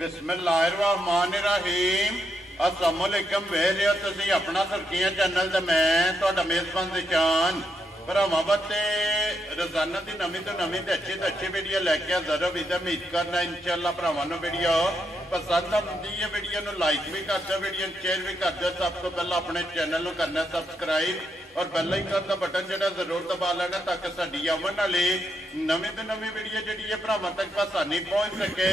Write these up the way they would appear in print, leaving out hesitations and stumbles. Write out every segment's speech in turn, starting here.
बिस्मिल्लाहिर्रहमानिर्रहीम। अस्सलाम वालेकुम। वेख रहे हो तुसीं अपना सुर्खियां चैनल ते मैं तुहाडा मेज़बान निशान भरावां वास्ते रोजाना की नवीं तो नवीं ते अच्छी वीडियो लैके हाज़र हो। उम्मीद करना इंशाअल्लाह भरावां नूं वीडियो पसंद आती है। वीडियो नूं लाइक भी कर दो, वीडियो शेयर भी कर दो। सब तो पहले अपने चैनल नूं करना सबसक्राइब और बेल आइकन का बटन जो जरूर दबा लेना ताकि साडी आवन वाली नवीं तो नवीं वीडियो जी भरावां तक आसानी पहुँच सके।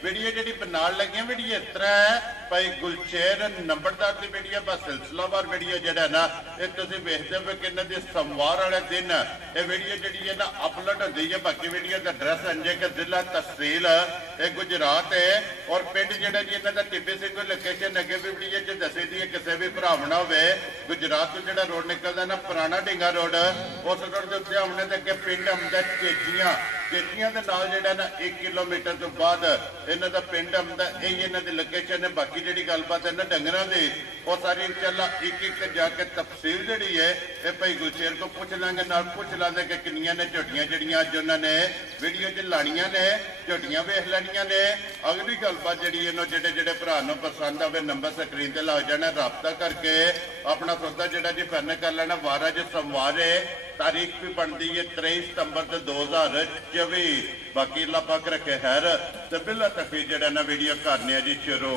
वीडियो जी बनाने लगी वीडियो इस तरह है भाई गुलशेर नंबरदार की वीडियो बस सिलसिलावार वीडियो जो ना ये तुम वेखते हो कि इन्हों की सोमवार वाले दिन ये वीडियो जी है ना अपलोड होती है। बाकी वीडियो का एड्रैस अंजे के जिला तहसील ये गुजरात है और पिंड जो जी इन्हों का टिब्बी सिंह लोकेशन अगे भी वीडियो च दसी दी है। किसी भी भरावना हो गुजरात तो जो रोड निकलता ना पुराना ढिंगा रोड उस रोड के उत्ते आने के अगे पिंड आंदा चेचियां चेचियां के नाल जो ना 1 किलोमीटर तो बाद इन्हों का पिंड आंदा। यही इन्हों की लोकेशन है। बाकी जी गलबात है ना डंगरां दी वो सारी इंशाअल्लाह एक जाके तफसील जी है ये भाई गुलशेर को पूछ लेंगे। नाल पूछ लेंगे कि किनियां ने झोटियां जड़ियां अज उन्होंने वीडियो च लानियां ने झोटियां वेख लैनियां ने। अगली गलबात जी इन्हों जेडे भरा पसंद आवे नंबर स्क्रीन पर लग जाना रबता करके अपना सौदा जोड़ा जी फाइनल कर लेना। वारा जो सोमवार है तारीख भी बनती है 23 सितंबर 2024। बाकी अल्लाह पाक रखे खैर तो बिल्ला तफीर जड़ा ना वीडियो करने जी शुरू।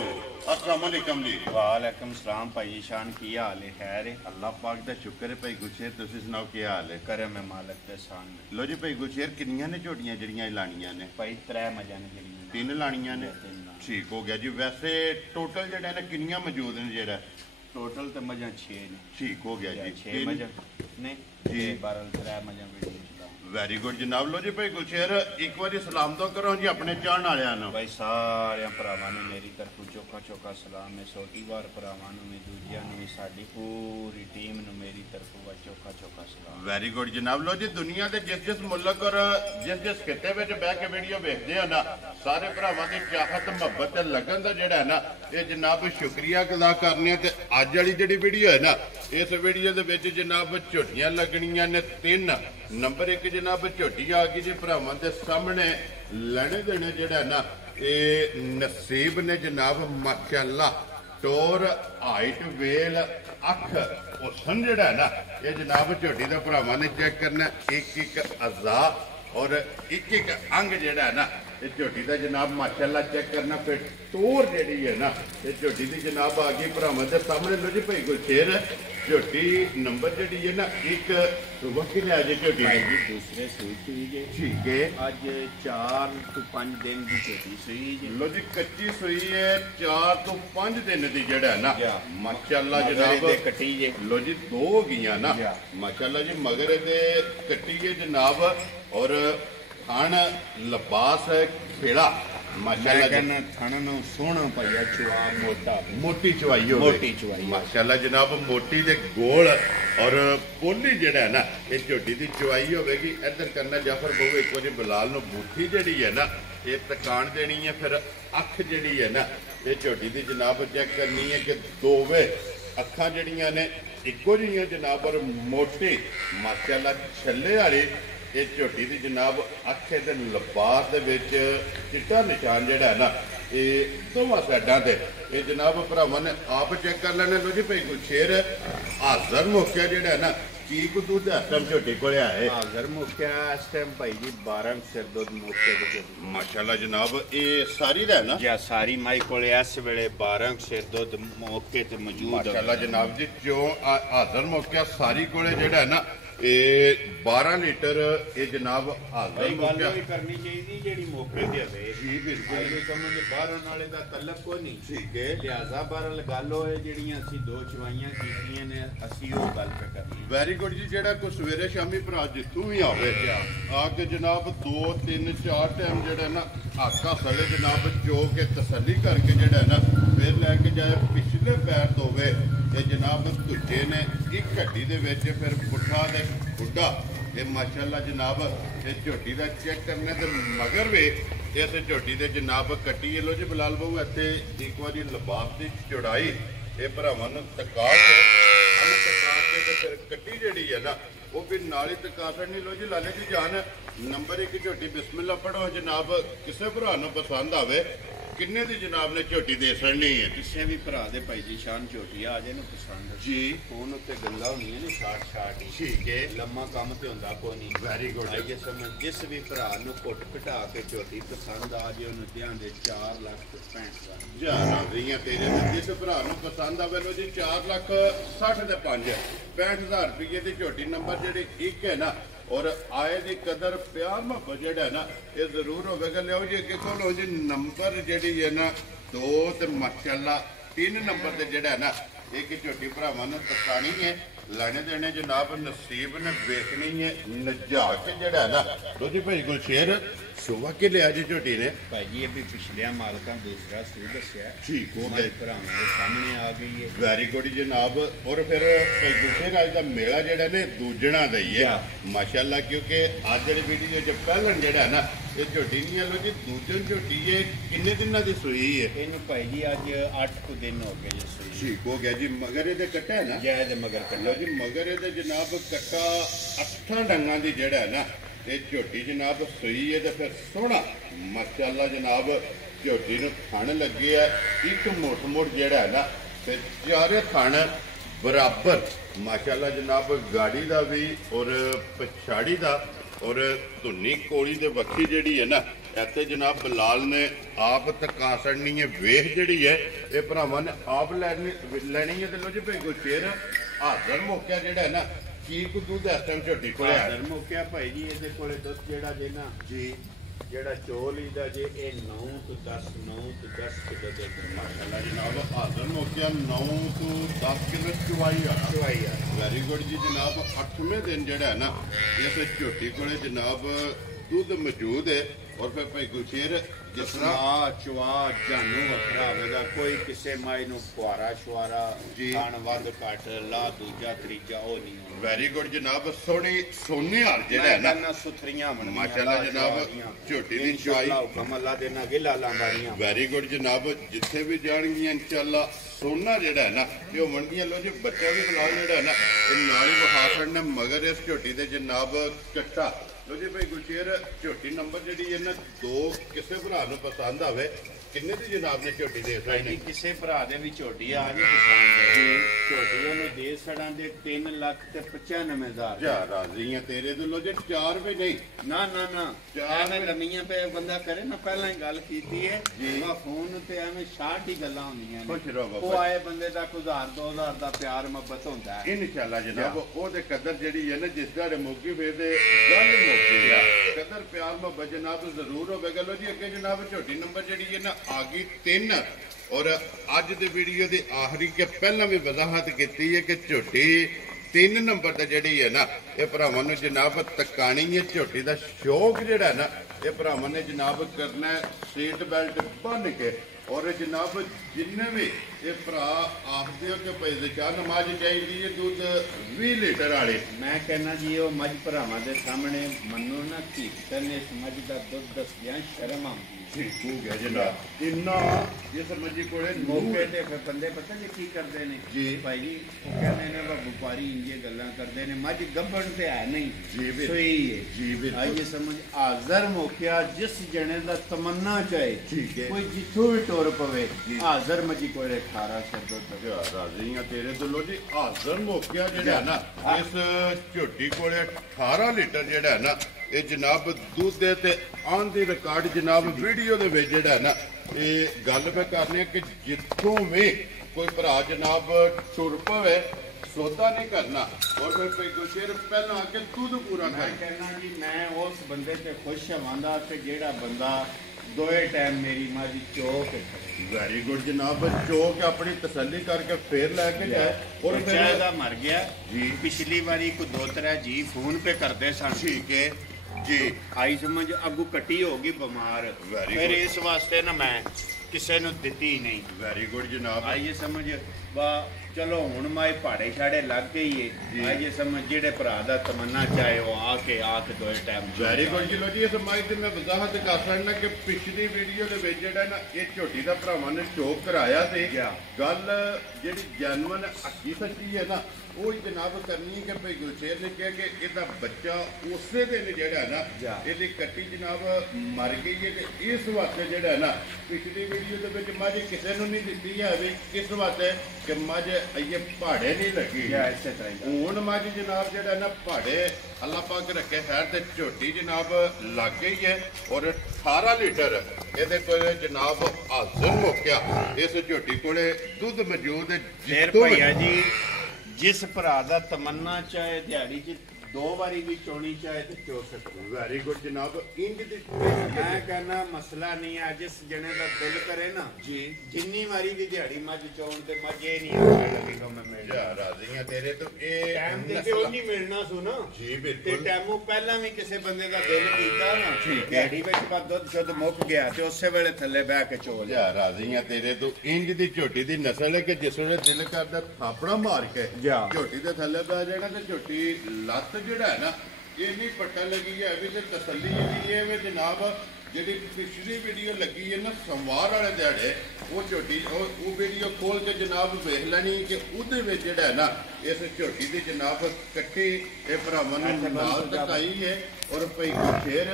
अस्सलाम वालेकुम जी। वालेकुम सलाम भाई शान की हाल है? खैर है अल्लाह पाक का शुक्र है। भाई गुलशेर तुसीं सुनाओ की हाल है? करम है मालिक दे सामने। लो जी भाई गुलशेर किनियां ने झोटियां जड़ियां लानियां ने? भाई 3 मजा ने जड़ियां 3 लानियां ने। ठीक हो गया जी। वैसे टोटल जड़ा ना किनियां मौजूद ने? जेड़ा टोटल तो मजा 6 ने। ठीक हो गया जी। 6 मजा ने जी 12 3 मजा वीडियो वेरी गुड जनाब। लो जी भाई गुलशेर एक बार सलाम तो करो जी अपने चाहने वाले भाई सारे भरावां नूं मेरी तरफों चोखा चोखा सलाम है। छोटी बार भरावां नूं भी दूजियां नूं भी साडी पूरी टीम नूं मेरी तरफों चोखा चोखा सलाम। वेरी गुड जनाब। लो जी दुनिया के जिस मुल्क और जिस खिते में बह के वीडियो वेखते हैं ना सारे भरावां की चाहत मुहब्बत लगन का जोड़ा है ना ये जनाब शुक्रिया अदा करने। अज वाली जी वीडियो है ना इस वीडियो के जनाब झोटियां लगनियां ने 3। नंबर 1 जनाब झोटी आ गई जी भरावां के सामने। लेने देने जोड़ा ना ये नसीब ने जनाब माशाअल्लाह टोर हाइट वेल अख हुसन जोड़ा है ना ये जनाब झोटी का भरावां ने चेक करना। एक अज़ा और एक अंग जोड़ा है ना ये झोटी का जनाब माशाअल्लाह चेक करना। फिर टोर जी है ना ये झोटी की जनाब आ गई भरावां के सामने। लो जी भाई गुलशेर झोटी नंबर जी है ना 1 सुबह की लिया जी झोटी जी दूसरे सूई सुई ठीक है। अज 4 तो 5 दिन की झोटी सुई जी। लो जी कच्ची सुई है 4 तो 5 दिन की जड़ा है ना माशाअल्लाह जनाब कटी जे। लो जी 2 हो गई ना माशाअल्लाह जी मगर दे कटी है जनाब और खान लिबास पेड़ा माशाअल्लाह थन नूं सोहना पाया चुआ मोटा मोटी चवाई हो मोटी चवाई माशाअल्लाह जनाब मोटी दे गोल और पोली जड़ा है ना ये झोटी की चवाई होगी। इधर करना जाफर बहु एक बार बिलाल नूं बूठी जड़ी है ना ये तकान देनी है। फिर अख जड़ी है ना ये झोटी की जनाब चेक करनी है कि दोवे अखा जड़ियां ने इको जिहियां जनाब और मोटी माशाअल्लाह छल्ले वाली ये झोटी की जनाब अखे के लिबास के चिट्टा निशान जोड़ा है ना ये दोवां साइडों से ये जनाब भरावां ने आप चेक कर लेना। लो जी भाई गुलशेर हाजर मौका जोड़ा है ना की कुछ दूध इस टाइम झोटी को आए हाजर मौका इस टाइम भाई जी 12 सिर दुध मौके माशाअल्लाह जनाब ये सारी दा ना जी सारी माई को इस वेले 12 सिर दुध मौके ते मौजूद माशाअल्लाह जनाब जी जो हाजर मौका सारी को जोड़ा है ना ये 12 लीटर ये जनाब हाजर मौका करनी चाहिए जी मौके ते है जी बिल्कुल समझ बाहरों नाले दा तलब को नहीं ठीक है। लिहाजा बहरल गल होए जेड़ियां असी 2 चवाइयां कीतियां ने असी वो गल पे करनी। वेरी गुड जी। जेड़ा कोई सवेरे शामी भरा जितू भी आवे आके जनाब 2 3 4 टाइम जेड़ा ना आका सले जनाब जो के तसल्ली करके जेड़ा ना फिर लैके जाए पिछले पैर धोवे ये जनाब दूजे ने एक घड़ी दे विच फिर पुट्ठा ते बुढ़ा ये माशाअल्लाह जनाब ये झोटी का चेक करने ते मगर वे इस झोटी दे जनाब कट्टी। लो जी बिलाल बहु इत्थे एक बार लिबास की चौड़ाई ये भरावां नूं तका के फिर कट्टी जी है ना वो भी नाली तका छड़नी। लो जी लाले जी जान नंबर 1 झोटी बिस्मिल्लाह पढ़ो जनाब किसी भरा नूं पसंद आवे ਕਿੰਨੇ ਦੀ ਜਨਾਬ ਨੇ ਝੋਟੀ ਦੇ ਸੜਨੀ ਹੈ? ਕਿਸੇ ਵੀ ਭਰਾ ਦੇ ਭਾਈ ਜੀ ਸ਼ਾਨ ਝੋਟੀ ਆ ਜੇ ਨੂੰ ਪਸੰਦ ਜੀ ਫੋਨ ਉੱਤੇ ਗੱਲਾਂ ਹੁੰਦੀਆਂ ਨੇ ਸ਼ਾਰਟ ਹੀ ਠੀਕ ਹੈ ਲੰਮਾ ਕੰਮ ਤੇ ਹੁੰਦਾ ਕੋਈ ਨਹੀਂ ਵੈਰੀ ਗੁੱਡ ਭਾਈ ਜੀ ਸਮਝ ਜਿਸ ਵੀ ਭਰਾ ਨੂੰ ਘੁੱਟ ਘਟਾ ਕੇ ਝੋਟੀ ਪਸੰਦ ਆ ਜੇ ਉਹਨੂੰ ਦਿਆਂਦੇ 4,65,000 ਜਾਨਾਂ ਰਹੀਆਂ ਤੇਰੇ ਤੇ ਜਿਸ ਭਰਾ ਨੂੰ ਪਸੰਦ ਆਵੇ ਲੋ ਜੀ 4,60,000 ਦੇ 5 65,000 ਰੁਪਏ ਦੀ ਝੋਟੀ ਨੰਬਰ ਜਿਹੜੀ ਇੱਕ ਹੈ ਨਾ ਔਰ ਆਏ ਦੀ ਕਦਰ ਪਿਆਰ ਮੁਹੱਬਤ ਜਿਹੜਾ ਹੈ ਨਾ ਇਹ ਜ਼ਰੂਰ ਹੋਵੇਗਾ। ਲਿਓ ਜੀ ਅੱਗੇ ਕੋਲ ਜੀ ਨੰਬਰ ਜਿਹੜੀ ਹੈ ਨਾ 2 ਤੇ ਮਾਸ਼ਾਅੱਲਾ 3 ਨੰਬਰ ਤੇ ਜਿਹੜਾ ਹੈ ਨਾ ਇੱਕ ਝੋਟੀ ਭਰਾਵਾਂ ਨੂੰ ਤਕਾਣੀ ਹੈ ਲੈਣੇ ਦੇਣੇ ਜਨਾਬ ਨਸੀਬ ਨੇ ਵੇਖਣੀ ਹੈ ਨਜਾ ਕੇ ਜਿਹੜਾ ਹੈ ਨਾ ਲੋ ਜੀ ਭਾਈ ਗੁਲਸ਼ੇਰ ਸੁਬਾ ਕੇ ਲਿਆ ਜੀ ਝੋਟੀ ਨੇ ਭਾਈ ਜੀ ਇਹ ਵੀ ਪਿਛਲਿਆਂ ਮਾਲਕਾਂ ਦੂਸਰਾ ਸੂ ਦੱਸਿਆ ਠੀਕ ਹੋ ਮੇਰੇ ਭਰਾਵਾਂ ਦੇ ਸਾਹਮਣੇ ਆ ਗਈ ਹੈ ਵੈਰੀ ਗੁੱਡ ਜਨਾਬ। ਔਰ ਫਿਰ ਗੁਲਸ਼ੇਰ ਅੱਜ ਦਾ ਮੇਲਾ ਜਿਹੜਾ ਨੇ ਦੂਜਣਾ ਦਾ ਹੀ ਹੈ ਮਾਸ਼ਾਅੱਲਾ ਕਿਉਂਕਿ ਅੱਜ ਦੀ ਵੀਡੀਓ ਚ ਪਹਿਲਾਂ ਜਿਹੜਾ ਨਾ ਇਹ ਝੋਟੀ ਨਹੀਂ ਆ ਲੋ ਜੀ ਦੂਜਨ ਝੋਟੀ ਹੈ ਕਿੰਨੇ ਦਿਨਾਂ ਦੀ ਸੂਈ ਹੈ? ਇਹਨੂੰ ਭਾਈ ਜੀ ਅੱਜ 8 ਕੁ ਦਿਨ ਹੋ ਗਏ ਜੀ ਸੂਈ ਠੀਕ ਹੋ ਗਿਆ ਜੀ ਮਗਰ ਇਹਦੇ ਕੱਟਾ ਹੈ ਨਾ ਜੈ ਦੇ ਮਗਰ ਕੱਟਾ ਲੋ ਜੀ ਮਗਰ ਇਹਦੇ ਜਨਾਬ ਕੱਟਾ 8 ਡੰਗਾਂ ਦੀ ਜਿਹੜਾ ਹੈ ਨਾ ਇਹ ਝੋਟੀ ਜਨਾਬ ਸੂਈ ਹੈ ਤੇ ਫਿਰ ਸੋਹਣਾ ਮਾਸ਼ਾਅੱਲਾ ਜਨਾਬ ਝੋਟੀ ਨੂੰ ਥਣ ਲੱਗੇ ਆ ਇੱਕ ਮੋਟ ਜਿਹੜਾ ਹੈ ਨਾ ਤੇ ਚਾਰੇ ਥਣ ਬਰਾਬਰ ਮਾਸ਼ਾਅੱਲਾ ਜਨਾਬ ਗਾੜੀ ਦਾ ਵੀ ਔਰ ਪਛਾੜੀ ਦਾ ਔਰ ਧੁੰਨੀ ਕੋਲੀ ਦੇ ਵੱਖੀ ਜਿਹੜੀ ਹੈ ਨਾ ਇੱਥੇ ਜਨਾਬ ਬਲਾਲ ਨੇ ਆਪ ਤਕਾਸੜਨੀ ਹੈ ਵੇਖ ਜਿਹੜੀ ਹੈ ਇਹ ਭਰਾਵਾਂ ਨੇ ਆਪ ਲੈਣੀ ਹੈ ਤੇ ਲੋ ਜੀ ਭਾਈ ਗੁਲਸ਼ੇਰ ਹਾਜ਼ਰ ਮੌਕਾ ਜਿਹੜਾ ਹੈ ਨਾ ਕੀ ਕੁ ਦੁੱਧ ਇਸ ਟਾਈਮ ਝੋਟੀ ਕੋਲੇ ਆ ਹਾਜ਼ਰ ਮੌਕਾ ਭਾਈ ਜੀ ਇਹਦੇ ਕੋਲੇ ਦੁੱਧ ਜਿਹੜਾ ਜੇ ਨਾ ਜੀ ਜਿਹੜਾ ਚੋਲੀ ਦਾ ਜੇ ਇਹ 9 ਤੋਂ 10 ਕਿਲੋ ਦੇ ਮਾਸ਼ਾਅੱਲਾ ਜਨਾਬ ਹਾਜ਼ਰ ਮੌਕਾ 9 ਤੋਂ 10 ਕਿਲੋ ਚਵਾਈ ਆ ਵੈਰੀ ਗੁੱਡ ਜੀ ਜਨਾਬ 8ਵੇਂ ਦਿਨ ਜਿਹੜਾ ਹੈ ਨਾ ਇਸ ਝੋਟੀ ਕੋਲੇ ਜਨਾਬ ਦੁੱਧ ਮੌਜੂਦ ਹੈ ਔਰ ਫਿਰ ਭਾਈ ਗੁਲਸ਼ੇਰ ਜਿਸ ਤਰ੍ਹਾਂ ਚਵਾ ਜਾਨੂ ਵੱਖਰਾ ਹੋਵੇਗਾ ਕੋਈ ਕਿਸੇ ਮਾਈ ਨੂੰ ਕੁਆਰਾ ਸ਼ਵਾਰਾ ਖਾਣ ਵੱਧ ਘੱਟ ਲਾ ਦੂਜਾ ਤੀਜਾ ਉਹ ਨਹੀਂ ਵੈਰੀ ਗੁੱਡ ਜਨਾਬ ਸੋਨੇ ਹਾਰ ਜਿਹੜਾ ਹੈ ਨਾ ਸੁਥਰੀਆਂ ਬਣੀਆਂ ਮਾਸ਼ਾਅੱਲਾ ਜਨਾਬ ਝੋਟੀ ਦੀ ਚਵਾਈ ਹੁਕਮ ਅੱਲਾ ਦੇ ਨਾਲ ਗਿਲਾ ਲਾਂਦਾਰੀਆਂ ਵੈਰੀ ਗੁੱਡ ਜਨਾਬ ਜਿੱਥੇ ਵੀ ਜਾਣਗੀਆਂ ਇਨਸ਼ਾਅੱਲਾ ਸੋਨਾ ਜਿਹੜਾ ਹੈ ਨਾ ਇਹ ਮੰਡੀਆਂ ਲੋ ਜੀ ਬੱਚਾ ਵੀ ਬੁਲਾ ਜਿਹੜਾ ਹੈ ਨਾ ਇਹ ਨਾਲ ਹੀ ਵਿਖਾ ਛੱਡਣਾ ਮਗਰ ਇਸ ਝੋਟੀ ਦੇ ਜਨਾਬ ਕੱਟਾ ਲੋ ਜੀ ਭਾਈ ਗੁਲਸ਼ੇਰ ਝੋਟੀ ਨੰਬਰ ਜਿਹੜੀ ਹੈ ਨਾ 2 ਕਿਸੇ ਭਰਾ ਨੂੰ ਪਸੰਦ ਆਵੇ ਕਿੰਨੇ ਦੀ ਜਨਾਬ ਨੇ ਝੋਟੀ ਦੇ ਭਾਈ ਕਿਸੇ ਭਰਾ ਦੇ ਵੀ ਝੋਟੀ ਆ ਜੇ ਪਸੰਦ ਹੈ ਝੋਟੀ ਉਹਨੂੰ ਦੇ ਸੜਾਂ ਦੇ 3,95,000 ਜਾ ਰਾਜ਼ੀਆਂ ਤੇਰੇ ਤੋਂ ਲੋ ਜੀ 4 ਵੀ ਨਹੀਂ ਨਾ ਐਵੇਂ ਲੰਮੀਆਂ ਪਏ ਬੰਦਾ ਕਰੇ ਨਾ ਪਹਿਲਾਂ ਹੀ ਗੱਲ ਕੀਤੀ ਹੈ ਮੈਂ ਫੋਨ ਤੇ ਐਵੇਂ 60 ਹੀ ਗੱਲਾਂ ਹੁੰਦੀਆਂ ਖੁਸ਼ ਰਹੋ ਬਾਬਾ ਉਹ ਆਏ ਬੰਦੇ ਦਾ ਕੋਈ 1000-2000 ਦਾ ਪਿਆਰ ਮੁਹੱਬਤ ਹੁੰਦਾ ਹੈ ਇਨਸ਼ਾਅੱਲਾ ਜਨਾਬ ਉਹਦੇ ਕਦਰ ਜਿਹੜੀ ਹੈ ਨਾ ਜਿਸ ਦਾ ਮੌਕੀ ਫੇਦੇ ਗੱਲ ਮੌਕੀ ਆ ਕਦਰ ਪਿਆਰ ਮੁਹੱਬਤ ਜਨਾਬ ਜ਼ਰੂਰ ਹੋਵੇਗਾ ਲੋ ਜੀ ਅੱਗੇ ਜਨਾਬ ਝੋਟੀ ਨੰਬਰ ਜਿਹੜੀ ਹੈ ਨਾ ਆ ਗਈ 3 ਔਰ ਅੱਜ ਦੇ ਵੀਡੀਓ ਦੇ ਆਖਰੀ ਕੇ ਪਹਿਲਾਂ ਵੀ ਵਜ਼ਾਹਤ ਕੀਤੀ ਹੈ ਕਿ ਝੋਟੀ 3 ਨੰਬਰ ਤੇ ਜਿਹੜੀ ਹੈ ਨਾ ਇਹ ਭਰਾਵਾਂ ਨੂੰ ਜਨਾਬ ਤਕਾਣੀ ਹੈ ਝੋਟੀ ਦਾ ਸ਼ੌਕ ਜਿਹੜਾ ਹੈ ਨਾ ਇਹ ਭਰਾਵਾਂ ਨੇ ਜਨਾਬ ਕਰਨਾ ਸੀਟ ਬੈਲਟ ਬੰਨ ਕੇ ਔਰ ਜਨਾਬ ਜਿੰਨੇ ਵੀ ਇਹ ਭਰਾ ਆਖਦੇ ਹੋ ਕਿ ਭਾਈ ਜ਼ਕਾ ਨਮਾਜ਼ ਚਾਹੀਦੀ ਹੈ ਦੁੱਧ 20 ਲੀਟਰ ਵਾਲੇ ਮੈਂ ਕਹਿੰਦਾ ਜੀ ਉਹ ਮੱਝ ਭਰਾਵਾਂ ਦੇ ਸਾਹਮਣੇ ਮੰਨੋ ਨਾ ਕਿ ਤਨੇ ਇਸ ਮੱਝ ਦਾ ਦੁੱਧ ਦੱਸਿਆ ਸ਼ਰਮ ਆਉਂਦੀ ਠੀਕ ਹੋ ਗਿਆ ਜਨਾਬ ਇੰਨਾ ਇਹ ਸਮਝੀ ਕੋਲੇ ਮੌਕੇ ਤੇ ਫਿਰ ਬੰਦੇ ਪਤਾ ਜੀ ਕੀ ਕਰਦੇ ਨੇ ਜੀ ਭਾਈ ਜੀ ਉਹ ਕਹਿੰਦੇ ਨੇ ਵਪਾਰੀ ਇੰਜੇ ਗੱਲਾਂ ਕਰਦੇ ਨੇ ਮੱਝ ਗੱਭਣ ਤੇ ਹੈ ਨਹੀਂ ਜੀ ਸਹੀ ਹੈ ਜੀ ਬਿਲਕੁਲ ਆਈਏ ਸਮਝ ਹਾਜ਼ਰ ਮੌਕਿਆ ਜਿਸ ਜਣੇ ਦਾ ਤਮੰਨਾ ਚਾਹੇ ਠੀਕ ਹੈ ਕੋਈ ਜਿੱਥੋਂ ਵੀ ਟੁਰ ਪਵੇ ਹਾਜ਼ਰ ਮੱਝੀ ਕੋਲੇ 18 ਦੁੱਧ ਰਾਜ਼ੀਆਂ ਤੇਰੇ ਤੋਂ ਲੋ ਜੀ ਹਾਜ਼ਰ ਮੌਕਿਆ ਜਿਹੜਾ ਨਾ ਇਸ ਝੋਟੀ ਕੋਲੇ 18 ਲੀਟਰ ਜਿਹੜਾ ਨਾ ਇਹ ਜਨਾਬ ਦੁੱਧ ਦੇ ਤੇ ਆਨ ਦੀ ਰਿਕਾਰਡ ਜਨਾਬ ਵੀਡੀਓ ਦੇ ਵਿੱਚ ਜਿਹੜਾ ਨਾ ਇਹ ਗੱਲ ਮੈਂ ਕਰਨੀ ਕਿ ਜਿੱਥੋਂ ਵੀ ਕੋਈ ਭਰਾ ਜਨਾਬ ਟੁਰ ਪਵੇ ਸੌਦਾ ਨਹੀਂ ਕਰਨਾ ਔਰ ਫਿਰ ਕੋਈ ਗੁਲਸ਼ੇਰ ਪਹਿਲਾਂ ਆ ਕੇ ਦੁੱਧ ਪੂਰਾ ਮੈਂ ਖਾਏ ਕਹਿੰਦਾ ਜੀ ਮੈਂ ਉਸ ਬੰਦੇ ਤੇ ਖੁਸ਼ ਹੋਵਾਂਗਾ ਕਿ ਜਿਹੜਾ ਬੰਦਾ ਦੋਏ ਟਾਈਮ ਮੇਰੀ ਮੱਝ ਚੋਕ ਵੈਰੀ ਗੁੱਡ ਜਨਾਬ ਚੋਕ ਆਪਣੀ ਤਸੱਲੀ ਕਰਕੇ ਫੇਰ ਲੈ ਕੇ ਜਾਏ ਔਰ ਫਿਰ ਦਾ ਮਰ ਗਿਆ ਜੀ ਪਿਛਲੀ ਵਾਰੀ ਕੋ 2-3 ਜੀ ਫੋਨ ਪੇ ਕਰਦੇ ਸਨ ਠੀਕ ਹੈ ਜੀ ਆਈ ਸਮਝ ਅੱਗੂ ਕੱਟੀ ਹੋ ਗਈ ਬਿਮਾਰ ਫਿਰ ਇਸ ਵਾਸਤੇ ਨਾ ਮੈਂ ਕਿਸੇ ਨੂੰ ਦਿੱਤੀ ਨਹੀਂ ਵੈਰੀ ਗੁੱਡ ਜਨਾਬ ਆਈਏ ਸਮਝ ਵਾਹ ਚਲੋ ਹੁਣ ਮਾਏ ਪਹਾੜੇ ਛਾੜੇ ਲੱਗ ਗਈ ਏ ਅੱਜ ਸਮਝ ਜਿਹੜੇ ਭਰਾ ਦਾ ਤਮੰਨਾ ਚਾਹੇ ਉਹ ਆ ਕੇ ਦੋਏ ਟਾਈਮ ਵੈਰੀ ਗੁੱਡ ਜੀ ਲੋ ਜੀ ਇਸ ਮਾਈ ਤੇ ਮੈਂ ਵਜ਼ਾਹਤ ਕਰ ਸਕਦਾ ਕਿ ਪਿਛਲੀ ਵੀਡੀਓ ਦੇ ਵਿੱਚ ਜਿਹੜਾ ਨਾ ਇਹ ਝੋਟੀ ਦਾ ਭਰਾਵਾਂ ਨੇ ਸ਼ੌਕ ਕਰਾਇਆ ਸੀ ਗੱਲ ਜਿਹੜੀ ਜੈਨੂਅਨ ਹੱਕੀ ਸੱਚੀ ਹੈ ਨਾ ਉਹ ਹੀ ਜਨਾਬ ਕਰਨੀ ਕਿ ਭਈ ਗੁਰਸ਼ੇਰ ਨੇ ਕਿਹਾ ਕਿ ਇਹਦਾ ਬੱਚਾ ਉਸੇ ਦਿਨ ਜਿਹੜਾ ਨਾ ਇਹਦੀ ਕੱਟੀ ਜਨਾਬ ਮਰ ਗਈ ਹੈ ਤੇ ਇਸ ਵਾਸਤੇ ਜਿਹੜਾ ਨਾ ਪਿਛਲੀ ਵੀਡੀਓ ਦੇ ਵਿੱਚ ਮੱਝ ਕਿਸੇ ਨੂੰ ਨਹੀਂ ਦਿੱਤੀ ਹੈ ਵੀ ਕਿਸ ਵਾਸਤੇ ਕਿ ਮੱਝ ਇਹ ਪਹਾੜੇ ਨਹੀਂ ਲੱਗੀ ਹੁਣ ਮੱਝ ਜਨਾਬ ਜਿਹੜਾ ਨਾ ਪਹਾੜੇ ਅੱਲਾ ਪਾਕ ਰੱਖੇ ਖੈਰ ਤੇ ਝੋਟੀ ਜਨਾਬ ਲੱਗ ਗਈ ਹੈ ਔਰ 18 ਲੀਟਰ ਇਹਦੇ ਕੋਲ ਜਨਾਬ ਹਾਜ਼ਰ ਮੁੱਕਿਆ ਇਸ ਝੋਟੀ ਕੋਲੇ ਦੁੱਧ ਮੌਜੂਦ ਹੈ ਫੇਰ ਭਈਆ ਜੀ ਜਿਸ ਭਰਾ ਦਾ ਤਮੰਨਾ ਚਾਹੇ ਦਿਹਾੜੀ 'ਚ 2 ਵਾਰੀ ਵੀ ਚੋਣੀ ਚਾਹੇ ਤੇ ਚੋ ਸਕਦਾ ਵੈਰੀ ਗੁੱਡ ਜਨਾਬ ਇੰਜ ਦੀ ਮੈਂ ਕਹਿੰਦਾ ਮਸਲਾ ਨਹੀਂ ਆ ਜਿਸ ਜਣੇ ਦਾ ਦਿਲ ਕਰੇ ਨਾ ਜੀ ਜਿੰਨੀ ਵਾਰੀ ਵੀ ਦਿਹਾੜੀ ਮੱਝ ਚੋਣ ਤੇ ਮੱਝ ਇਹ ਨਹੀਂ ਲੱਗੇਗਾ ਮੈਂ ਮਿਲ ਜਾ ਰਾਜ਼ੀਆਂ ਤੇਰੇ ਤੋਂ ਇਹ ਟਾਈਮ ਤੇ ਉਹ ਨਹੀਂ ਮਿਲਣਾ ਸੋ ਨਾ ਜੀ ਤੇ ਬਿਲਕੁਲ ਟਾਈਮੋਂ ਪਹਿਲਾਂ ਵੀ ਕਿਸੇ ਬੰਦੇ ਦਾ ਦਿਲ ਕੀਤਾ ਨਾ ਦਿਹਾੜੀ ਵਿੱਚ ਪਾ ਦੁੱਧ ਸ਼ੁੱਧ ਮੁੱਕ ਗਿਆ ਤੇ ਉਸੇ ਵੇਲੇ ਥੱਲੇ ਬਹਿ ਕੇ ਚੋ ਲਿਆ ਜਾ ਰਾਜ਼ੀਆਂ ਤੇਰੇ ਤੋਂ ਇੰਜ ਦੀ ਝੋਟੀ ਦੀ ਨਸਲ ਹੈ ਕਿ ਜਿਸ ਵੇਲੇ ਦਿਲ ਕਰਦਾ ਥਾਪੜਾ ਮਾਰ ਕੇ ਝੋਟੀ ਦੇ ਥੱਲੇ ਬਹਿ ਜਾਣਾ ਤੇ ਝੋਟੀ ਲੱਤ ਜਿਹੜਾ ਹੈ ਨਾ ਇਹ ਨਹੀਂ ਪੱਟਾ ਲੱਗੀ ਹੈ ਵੀ ਤੇ ਤਸੱਲੀ ਜਿਹੜੀ ਹੈ ਵੀ ਜਨਾਬ ਜਿਹੜੀ ਪਿਛਲੀ ਵੀਡੀਓ ਲੱਗੀ ਹੈ ਨਾ ਸੰਵਾਰ ਵਾਲੇ ਦਿਹਾੜੇ ਉਹ ਝੋਟੀ ਉਹ ਵੀਡੀਓ ਖੋਲ ਕੇ ਜਨਾਬ ਵੇਖ ਲੈਣੀ ਕਿ ਉਹਦੇ ਵਿੱਚ ਜਿਹੜਾ ਹੈ ਨਾ ਇਸ ਝੋਟੀ ਦੀ ਜਨਾਬ ਕੱਟੀ ਇਹ ਭਰਾਵਾਂ ਨੂੰ ਨਾਲ ਟਕਾਈ ਹੈ ਔਰ ਭਈ ਸ਼ੇਰ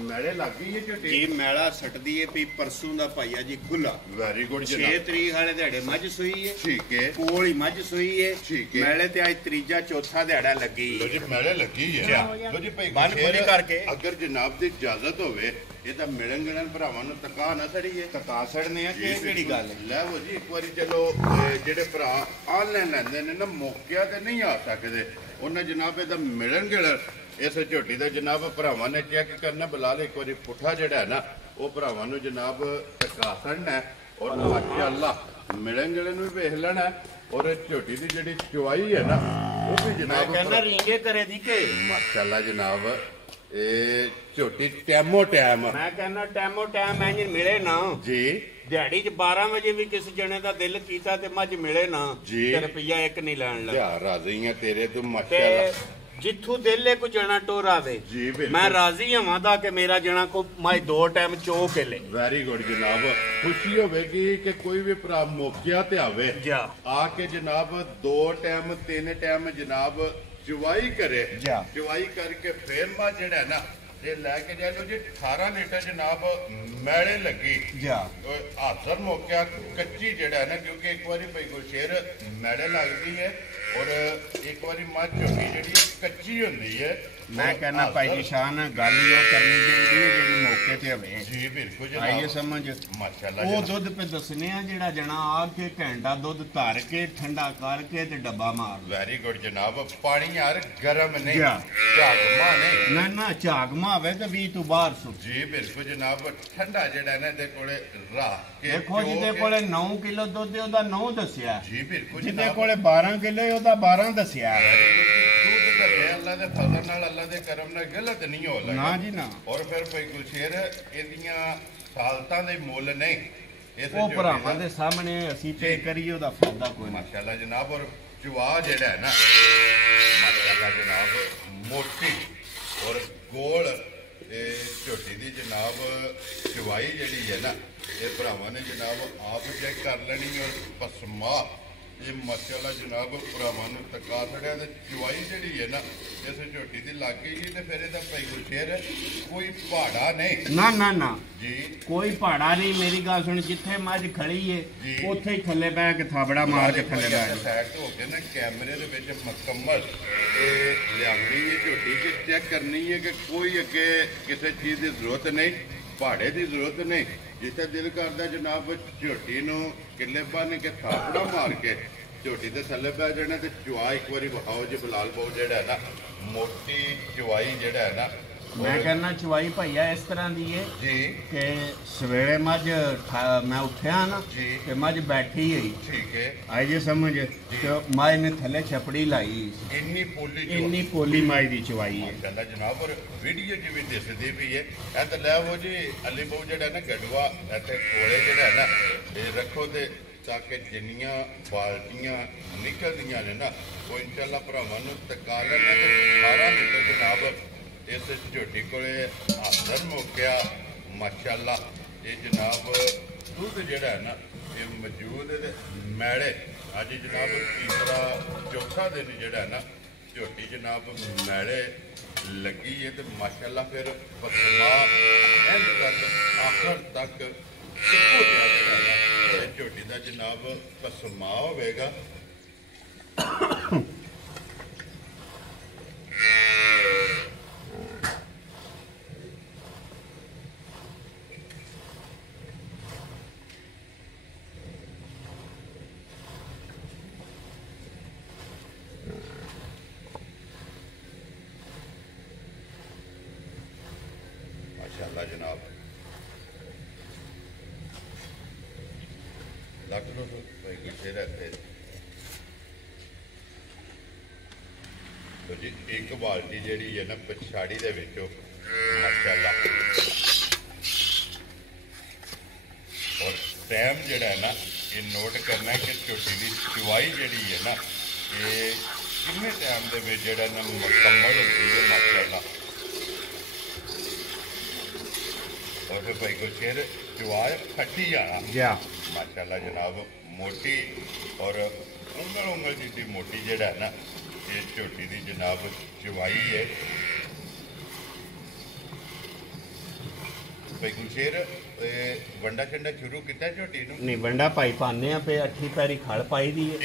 ਮੈਲੇ ਲੱਗ ਗਈ ਹੈ ਝੋਟੀ ਜੀ ਮੈਲਾ ਸੱਟਦੀ ਹੈ ਵੀ ਪਰਸੋਂ ਦਾ ਭਾਈਆ ਜੀ ਖੁੱਲਾ ਵੈਰੀ ਗੁੱਡ 6 ਤਰੀਕ ਵਾਲੇ ਦਿਹਾੜੇ ਮੱਝ ਸੂਈ ਹੈ ਠੀਕ ਹੈ ਕੋਲ ਹੀ ਮੱਝ ਸੂਈ ਹੈ ਠੀਕ ਹੈ ਮੈਲੇ ਤੇ ਅੱਜ ਤੀਜਾ ਚੌਥਾ ਦਿਹਾੜਾ ਲੱਗੀ ਲੋ ਜੀ ਮੈਲੇ ਲੱਗੀ ਹੈ ਲੋ ਜੀ ਭਈ ਬੰਨ ਖੋਲੀ ਕਰਕੇ ਅਗਰ ਜਨਾਬ ਦੀ ਇਜਾਜ਼ਤ ਹੋਵੇ ਇਹ ਤਾਂ ਮਿਲਣ ਗਿਲਣ ਭਰਾਵਾਂ ਨੂੰ ਤਕਾ ਨਾ ਸੜੀਏ ਤਕਾ ਸੜਨੇ ਆ ਕਿ ਕਿਹੜੀ ਗੱਲ ਲੈ ਉਹ ਜੀ ਇੱਕ ਵਾਰੀ ਚਲੋ ਜਿਹੜੇ ਭਰਾ ਆਨਲਾਈਨ ਲੈਂਦੇ ਨੇ ਨਾ ਮੌਕਿਆਂ ਤੇ ਨਹੀਂ ਆ ਸਕਦੇ ਉਹਨਾਂ ਜਨਾਬ ਇਹਦਾ ਮਿਲਣ ਗਿਲਣ ਇਸ ਝੋਟੀ ਦਾ ਜਨਾਬ ਭਰਾਵਾਂ ਨੇ ਚੈੱਕ ਕਰਨਾ ਬਲਾਲ ਇੱਕ ਵਾਰੀ ਪੁੱਠਾ ਜਿਹੜਾ ਹੈ ਨਾ ਉਹ ਭਰਾਵਾਂ ਨੂੰ ਜਨਾਬ ਟਕਾ ਸੜਨਾ ਔਰ ਮਾਸ਼ਾਅੱਲਾ ਮਿਲਣ ਗਿਲਣ ਨੂੰ ਵੇਖ ਲੈਣਾ ਔਰ ਝੋਟੀ ਦੀ ਜਿਹੜੀ ਚੁਆਈ ਹੈ ਨਾ ਉਹ ਵੀ ਜਨਾਬ ਕਹਿੰਦਾ ਰੀਂਗੇ ਕਰੇ ਦੀ ਕਿ ਮਾਸ਼ਾਅੱਲਾ ਜਨਾਬ ਇਹ ਝੋਟੀ ਟੈਮੋ ਟੈਮ ਮੈਂ ਕਹਿੰਦਾ ਟੈਮੋ ਟੈਮ ਇੰਜ ਮਿਲੇ ਨਾ ਜੀ ਦਿਹਾੜੀ 'ਚ 12 ਵਜੇ ਵੀ ਕਿਸੇ ਜਣੇ ਦਾ ਦਿਲ ਕੀਤਾ ਤੇ ਮੱਝ ਮਿਲੇ ਨਾ ਤੇ ਰੁਪਈਆ ਇੱਕ ਨਹੀਂ ਲੈਣ ਲੱਗਾ ਯਾਰ ਰਾਜ਼ੀਆਂ ਤੇਰੇ ਤੋਂ ਮਾਸ਼ਾਅੱਲਾ ਜਿੱਥੋਂ ਦਿਲ ਕੋ ਜਣਾ ਟੋਰਾਵੇ ਮੈਂ ਰਾਜ਼ੀ ਹਾਂ ਦਾ ਕਿ ਮੇਰਾ ਜਣਾ ਕੋ ਮੈਂ 2 ਟਾਈਮ ਚੋ ਕੇ ਲੈ ਵੈਰੀ ਗੁੱਡ ਜਨਾਬ ਖੁਸ਼ੀ ਹੋਵੇਗੀ ਕਿ ਕੋਈ ਵੀ ਭਰਾ ਮੌਕਿਆ ਤੇ ਆਵੇ ਆ ਕੇ ਜਨਾਬ 2 ਟਾਈਮ 3 ਟਾਈਮ ਜਨਾਬ ਚੁਵਾਈ ਕਰੇ ਚੁਵਾਈ ਕਰਕੇ ਫੇਰ ਮਾ ਜਿਹੜਾ ਨਾ ਇਹ ਲੈ ਕੇ ਜਾ ਲੋ ਜੀ 18 ਲੀਟਰ ਜਨਾਬ ਮੈਲੇ ਲੱਗੀ ਹਾਜ਼ਰ ਮੌਕਿਆ ਕੱਚੀ ਜਿਹੜਾ ਨਾ ਕਿਉਂਕਿ ਇੱਕ ਵਾਰੀ ਭਈ ਗੁਰਸ਼ੇਰ ਮੈਲੇ ਲੱਗਦੀ ਹੈ ਔਰ ਇੱਕ ਵਾਰੀ ਮੱਝ ਝੋਟੀ ਜਿਹੜੀ ਕੱਚੀ ਹੁੰਦੀ ਹੈ ਮੈਂ ਕਹਿੰਦਾ ਭਾਈ ਨਿਸ਼ਾਨ ਗੱਲ ਉਹ ਕਰਨੀ ਚਾਹੀਦੀ ਹੈ ਜਿਹੜੀ ਮੌਕੇ ਤੇ ਹੋਵੇ ਜੀ ਬਿਲਕੁਲ ਜਨਾਬ ਆਈਏ ਸਮਝ ਮਾਸ਼ਾਅੱਲਾ ਉਹ ਦੁੱਧ ਪੇ ਦੱਸਨੇ ਆ ਜਿਹੜਾ ਜਣਾ ਆ ਕੇ ਘੰਟਾ ਦੁੱਧ ਧਰ ਕੇ ਠੰਡਾ ਕਰਕੇ ਤੇ ਡੱਬਾ ਮਾਰ ਵੈਰੀ ਗੁੱਡ ਜਨਾਬ ਪਾਣੀ ਯਾਰ ਗਰਮ ਨਹੀਂ ਝਾਗਮਾ ਨਹੀਂ ਨਾ ਝਾਗਮਾ ਹੋਵੇ ਤੇ 20 ਤੋਂ ਬਾਹਰ ਸੁ ਜੀ ਬਿਲਕੁਲ ਜਨਾਬ ਠੰਡਾ ਜਿਹੜਾ ਨਾ ਇਹਦੇ ਕੋਲੇ ਰਾਹ ਕੇ ਦੇਖੋ ਜਿਹਦੇ ਕੋਲੇ 9 ਕਿਲੋ ਦੁੱਧ ਉਹਦਾ 9 ਦੱਸਿਆ ਜੀ ਬਿਲਕੁਲ ਜਿਹਦੇ ਕੋਲੇ 12 ਕਿਲੋ ਉਹਦਾ 12 ਦੱਸਿਆ ਦੁੱਧ ਘਟੇ ਅੱਲਾ ਦੇ ਫਜ਼ਲ ਨਾਲ ਅੱਲਾ ਦੇ ਕਰਮ ਨਾਲ ਗਲਤ ਨਹੀਂ ਹੋ ਲੱਗਾ ਨਾ ਜੀ ਨਾ ਔਰ ਫਿਰ ਭਈ ਗੁਰਸ਼ੇਰ ਇਹਦੀਆਂ ਸਾਲਤਾਂ ਦੇ ਮੁੱਲ ਨਹੀਂ ਉਹ ਭਰਾਵਾਂ ਦੇ ਸਾਹਮਣੇ ਅਸੀਂ ਪੇ ਕਰੀਏ ਉਹਦਾ ਫਾਇਦਾ ਕੋਈ ਨਹੀਂ ਮਾਸ਼ਾਅੱਲਾ ਜਨਾਬ ਔਰ ਜਵਾ ਜਿਹੜਾ ਹੈ ਨਾ ਮਾਸ਼ਾਅੱਲਾ ਜਨਾਬ ਮੋਟੀ ਔਰ ਗੋਲ ਇਹ ਝੋਟੀ ਦੀ ਜਨਾਬ ਚਵਾਈ ਜਿਹੜੀ ਹੈ ਨਾ ਇਹ ਭਰਾਵਾਂ ਨੇ ਜਨਾਬ ਆਪ ਚੈੱਕ ਕਰ ਲੈਣੀ ਔਰ ਪਸਮਾ ਇਹ ਮਾਸ਼ਾਅੱਲਾ ਜਨਾਬ ਭਰਾਵਾਂ ਨੂੰ ਤਕਾ ਛੜਿਆ ਤੇ ਚਵਾਈ ਜਿਹੜੀ ਹੈ ਨਾ ਇਸ ਝੋਟੀ ਦੀ ਲੱਗ ਗਈ ਤੇ ਫਿਰ ਇਹਦਾ ਭਾਈ ਗੁਰਸ਼ੇਰ ਕੋਈ ਪਹਾੜਾ ਨਹੀਂ ਨਾ ਜੀ ਕੋਈ ਪਹਾੜਾ ਨਹੀਂ ਮੇਰੀ ਗੱਲ ਸੁਣ ਜਿੱਥੇ ਮੱਝ ਖੜੀ ਏ ਉੱਥੇ ਹੀ ਥੱਲੇ ਬਹਿ ਕੇ ਥਾਬੜਾ ਮਾਰ ਕੇ ਥੱਲੇ ਬਹਿ ਜਾ ਸਾਈਡ ਤੋਂ ਹੋ ਕੇ ਨਾ ਕੈਮਰੇ ਦੇ ਵਿੱਚ ਮੁਕੰਮਲ ਇਹ ਲਿਆਉਣੀ ਹੈ ਝੋਟੀ ਕਿ ਚੈੱਕ ਕਰਨੀ ਹੈ ਕਿ ਕੋਈ ਅੱਗੇ ਕਿਸੇ ਚੀਜ਼ ਦੀ ਜ਼ਰੂਰਤ ਨਹੀਂ ਪਹਾੜੇ ਦੀ ਜ਼ਰੂਰਤ ਨਹੀਂ ਜਿੱਥੇ ਦਿਲ ਕਰਦਾ ਜਨਾਬ ਝੋਟੀ ਨੂੰ ਕਿੱਲੇ ਬੰਨ ਕੇ ਥਾਪੜਾ ਮਾਰ ਕੇ ਝੋਟੀ ਦੇ ਥੱਲੇ ਬਹਿ ਜਾਣਾ ਤੇ ਚੁਆ ਇੱਕ ਵਾਰੀ ਵਿਖਾਓ ਜੀ ਬਲਾਲ ਬਾਊ ਜਿਹੜਾ ਹੈ ਨਾ ਮੋਟੀ ਚੁਆਈ ਜਿਹੜਾ ਹੈ ਨਾ मैं कहना चवाई भैया इस तरह दी है जी कि सवेरे मझ मैं उठ्या ना जी ते मझ बैठी ही ठीक है आई जे समझ तो मझ ने थले छपड़ी लाई इन्नी पोली मझ दी चवाई है माशाल्लाह जनाब और वीडियो च भी दिसदी भी है ए तो लै वो जी अली बहु जेड़ा ना गडवा इत्थे कोले जेड़ा ना ये रखो ते ताकि जिन्नियां बाल्टियां निकलदियां ने ना वो इंशाल्लाह भरावां नूं तका लैणे ते 18 लीटर जनाब इस झोटी कोले हाज़र मुक्या माशाल्लाह ये जनाब दुध जेड़ा है ना ये मौजूद है मैड़े अज जनाब तीसरा चौथा दिन जेड़ा है ना झोटी जनाब मैड़े लगी है तो माशाल्लाह फिर पसमा एंड तक आखिर तक इक्को जिहा जेड़ा है ना झोटी का जनाब पसमा होगा माशाल्लाह जनाब लग लो भाई गुस्से रहते तो जी एक बाल्टी जी है ना पछाड़ी दे विचों माशाल्लाह और टाइम जड़ा है ना ये नोट करना है कि झोटी की चुवाई जी है ना ये किन्ने टाइम के जड़ा ना मुकम्मल होती है माशाल्लाह और फिर भाई को शेर चुवाए खट्टी आना माशाल्लाह जनाब मोटी और उंगल जितनी मोटी जड़ा है ना ये झोटी की जनाब चुवाई है भाई गुलशेर वंडा शंडा शुरू किया झोटी नूं नहीं वंडा पाई पाने पे अठी पैरी खड़ पाई दी है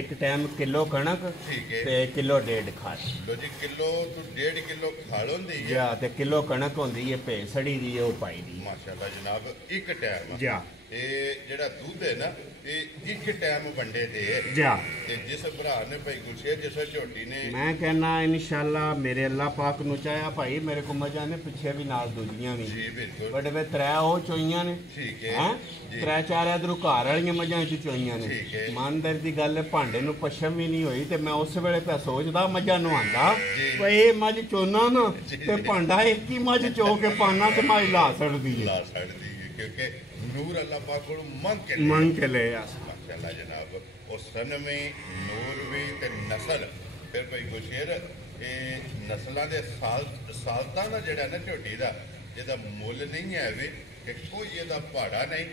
एक टाइम किलो कणक ठीक है ते किलो डेढ़ खड़ लो जी किलो तो 1.5 किलो खड़ होंदी है जा ते किलो कणक होंदी है पे सड़ी दी है वो पाई दी माशाल्लाह जनाब एक टाइम जा ये जेड़ा दूध है ना ये एक टाइम वंडे दे जा ते जिस भरा ने भाई गुलशेर जिस झोटी ने मैं कहना इंशाल्लाह मेरे अल्लाह पाक नु चाहया भाई मेरे को मजा ने पीछे भी नाल दूजियां भी जी बिल्कुल बड़े वे त्रै ओ चोइयां ने ठीक है हैं जी त्रै चार इधरों घर वालियां मजां च चोइयां ने ठीक है ईमानदारी दी गल है भांडे नु पछम भी नहीं होई ते मैं उस वेले पे सोचदा मजा नवांदा जी। भाई ये मज चोना ना जी। ते भांडा एक ही मज चो के पाना ते मज ला छड़दी है ला छड़दी है क्योंकि नूर अल्लाह पाक को मंग के ले आ माशाल्लाह जनाब उस सन में नूर भी ते नस्ल फिर भाई गुलशेर ये नस्लों के सालता का जड़ा ना झोटी का जिहदा मुल नहीं है भी कि कोई ਇਹਦਾ भाड़ा नहीं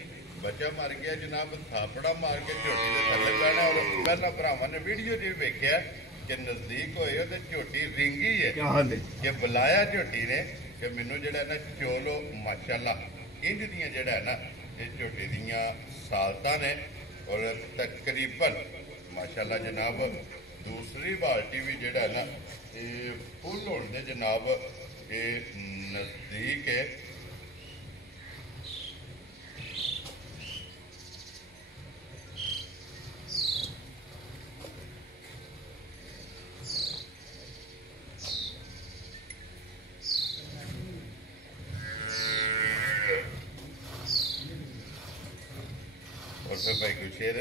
बच्चा मर गया जनाब थापड़ा मार के झोटी के थल्ले पैना और पहला भरावां ने वीडियो जी वेख्या कि नजदीक होए ते झोटी रिंगी है कि बुलाया झोटी ने कि मैनू जड़ा ना चोलो माशाल्लाह इंज दियां जड़ा है ना ये झोटी दियां सालतां ने और तकरीबन माशाल्लाह जनाब दूसरी बाल्टी भी जड़ा है ना ये फुल होने दे जनाब ये नजदीक है और फिर भाई गुलशेर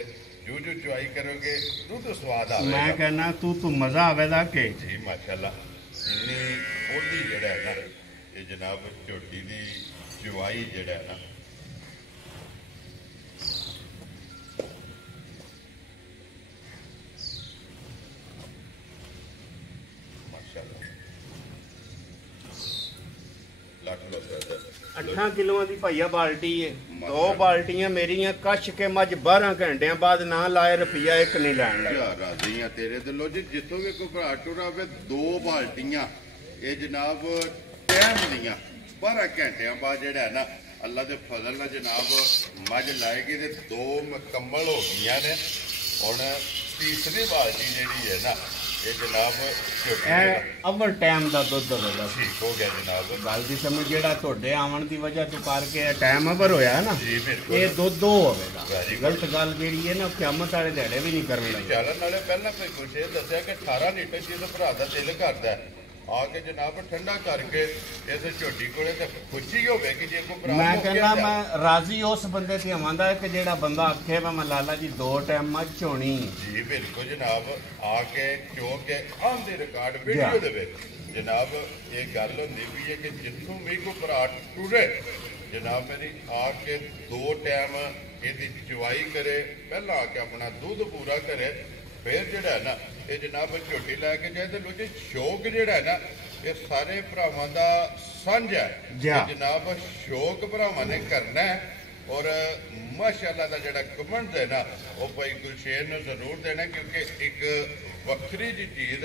जो चुवाई करोगे दूध स्वाद आवेगा मैं कहना तू मजा आवेगा के जी माशाल्लाह इन्नी ओली जड़ा है ना ये जनाब झोटी दी चुवाई जड़ा है ना माशाल्लाह लाख लो सर 8 किलोਆਂ ਦੀ ਭਈਆ ਬਾਲਟੀ ਏ ਦੋ ਬਾਲਟੀਆਂ ਮੇਰੀਆਂ ਕੱਛ ਕੇ ਮੱਝ 12 ਘੰਟਿਆਂ ਬਾਅਦ ਨਾ ਲਾਏ ਰੁਪਈਆ ਇੱਕ ਨਹੀਂ ਲੈਣ ਲੱਗਾ ਯਾਰ ਰਾਜ਼ੀਆਂ ਤੇਰੇ ਦਿਲੋਂ ਜੀ ਜਿੱਥੋਂ ਵੀ ਕੋਈ ਭਰਾ ਟੁਰਾ ਵੇ ਦੋ ਬਾਲਟੀਆਂ ਇਹ ਜਨਾਬ ਟਾਈਮ ਦੀਆਂ 12 ਘੰਟਿਆਂ ਬਾਅਦ ਜਿਹੜਾ ਹੈ ਨਾ ਅੱਲਾ ਦੇ ਫਜ਼ਲ ਨਾਲ ਜਨਾਬ ਮੱਝ ਲਾਏਗੀ ਤੇ ਦੋ ਮੁਕੰਮਲ ਹੋ ਗਈਆਂ ਨੇ ਹੁਣ ਤੀਸਰੀ ਬਾਲਟੀ ਜਿਹੜੀ ਹੈ ਨਾ ਇਹ ਜਨਾਬ ਇਹ ਅਵਲ ਟਾਈਮ ਦਾ ਦੁੱਧ ਹੋਵੇਗਾ ਠੀਕ ਹੋ ਗਿਆ ਜਨਾਬ ਗੱਲ ਦੀ ਸਮਝ ਜਿਹੜਾ ਤੁਹਾਡੇ ਆਉਣ ਦੀ ਵਜ੍ਹਾ ਤੋਂ ਕਰਕੇ ਇਹ ਟਾਈਮ ਅਵਰ ਹੋਇਆ ਹੈ ਨਾ ਜੀ ਬਿਲਕੁਲ ਇਹ ਦੁੱਧ ਦੋ ਹੋਵੇਗਾ Very good. ਗਲਤ ਗੱਲ ਜਿਹੜੀ ਹੈ ਨਾ ਕਿਆਮਤ ਵਾਲੇ ਦਿਹਾੜੇ ਵੀ ਨਹੀਂ ਕਰਨ ਲੱਗੇ ਚੱਲਣ ਨਾਲੇ ਪਹਿਲਾਂ ਕੋਈ ਕੁਛ ਇਹ ਦੱਸਿਆ ਕਿ 18 ਲੀਟਰ ਜਿਹਦੇ ਭਰਾ ਦਾ ਦਿਲ ਕਰਦਾ ਹੈ आके जनाब ठंडा करके इस झोटी कोले ते खुशी होवे कि जे कोई भरा मैं मुक्किया कहना जा। मैं राजी उस बंदे ते आवांदा है कि जेड़ा बंदा आखे मैं लाला जी 2 टाइम मच होनी जी बिल्कुल जनाब आके चो के आंदे रिकॉर्ड वीडियो दे विच जनाब ये गल होंदी भी है कि जिथों भी कोई भरा टुरे जनाब मेरी आके 2 टाइम ਇਹਦੀ ਚਵਾਈ करे पहला आके अपना दूध पूरा करे फिर ਜਿਹੜਾ है ना ये जनाब झोटी लैके जाए तो लोग शौक ਜਿਹੜਾ है ना ये सारे भरावां दा साझा है जा। जनाब शौक भरावां ने करना है और माशाअल्लाह दा ਜਿਹੜਾ कमेंट है ना वो भाई गुलशेर ने जरूर देना क्योंकि एक वक्री जी चीज़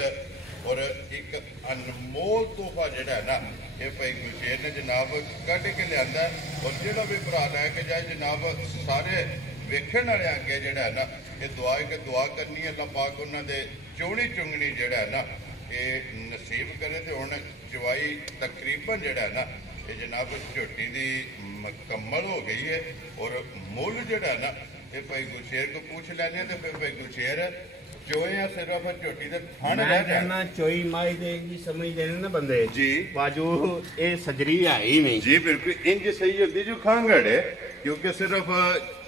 और एक अनमोल तोहफा ਜਿਹੜਾ है ना ये भाई गुलशेर ने जनाब कढ़ के लिया और ਜਿਹੜਾ भी भरा लैके जाए जनाब सारे वेखण वाले अगे ਜਿਹੜਾ है ना ये दुआ करनी है अल्लाह पाक उन्होंने चोणी चुंगनी ਜਿਹੜਾ है ना ये नसीब करे तो हुण चवाई तकरीबन ਜਿਹੜਾ है ना ये जनाब झोटी की मुकम्मल हो गई है और मुल ਜਿਹੜਾ है ना ये भाई गुलशेर को पूछ लैने तो फिर भाई गुलशेर चोया सिर्फ झोटी दे थण मैं रह कहना जाए चोई माई देगी समझ देने ना बंदे जी बाजू ये सजरी है ही नहीं जी बिल्कुल इंज सही होती जो खांगड़ है क्योंकि सिर्फ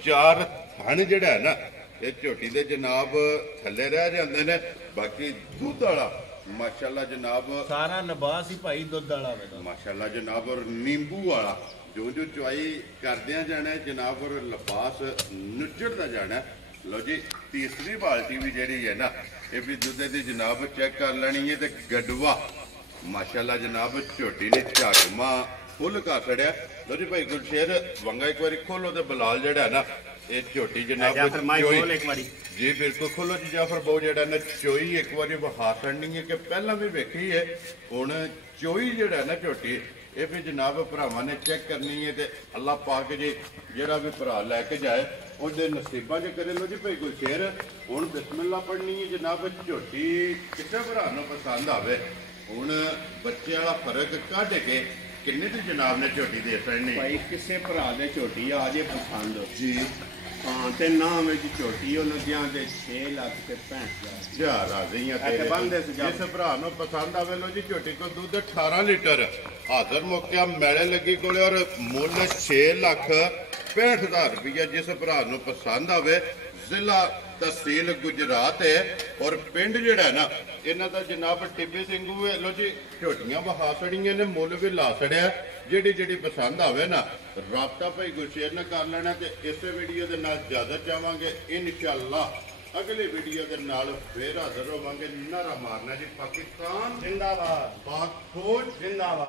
4 थण ਜਿਹੜਾ है ना ये झोटी दे जनाब थल्ले रह जाते ने बाकी दूध वाला माशाल्लाह जनाब सारा लिबास ही भाई दुध वाला वे माशाल्लाह जनाब और नींबू वाला जो चुवाई करदे जाना है जनाब और लिबास नुचड़दा जाना है लो जी तीसरी बाल्टी भी जी है ना ये भी दुध की जनाब चेक कर लेनी है तो गडवा माशाल्लाह जनाब झोटी ने झाकमा फुल कर छड़िया लो जी भाई गुलशेर वंगा एक बार खोलो तो बलाल जड़ा है ना ये झोटी जनाब चोई जी बिल्कुल खोलो जी जाफर बहु जड़ा ना चोई एक बार वहा छड़नी है कि पहला भी वेखी है हुण चोई जड़ा ना झोटी ये भी जनाब भरावां ने चेक करनी है तो अल्लाह पाक जी जरा भी भरा लैके जाए उनके नसीबा च करे लो जी भाई गुलशेर हुण बिस्मिल्लाह पढ़नी है जनाब झोटी किसे भरा नूं पसंद आवे हुण बच्चे वाला फर्क कढ के किन्ने दी जनाब ने झोटी दे छड़नी भाई किसे भरा दे झोटी आ जे पसंद जी हाँ ते नाम विच झोटी उन्हां दियां दे 6 लाख ते 65,000 जा राजियां तेरे बंदे जिस भरा नूं पसंद आवे लो जी झोटी को दूध 18 लीटर हाजर मौके मेले लगी कोले और मुल 6 लाख 65,000 रुपया जिस भरा नूं पसंद आवे जिला तहसील गुजरात है और पिंड जिहड़ा है ना इन्हां दा जनाब टिब्बी सिंघू है लो जी झोटियां वहा छड़ियां ने मुल भी ला छड़िया ਜਿਹੜੀ पसंद आवे ना राबता भाई गुलशेर ने कर लेना तो इस वीडियो के नाल इजाजत चाहांगे इंशाअल्लाह अगले वीडियो के नाल फिर हाजिर होवांगे नारा मारना जी पाकिस्तान जिंदाबाद पाक फौज जिंदाबाद।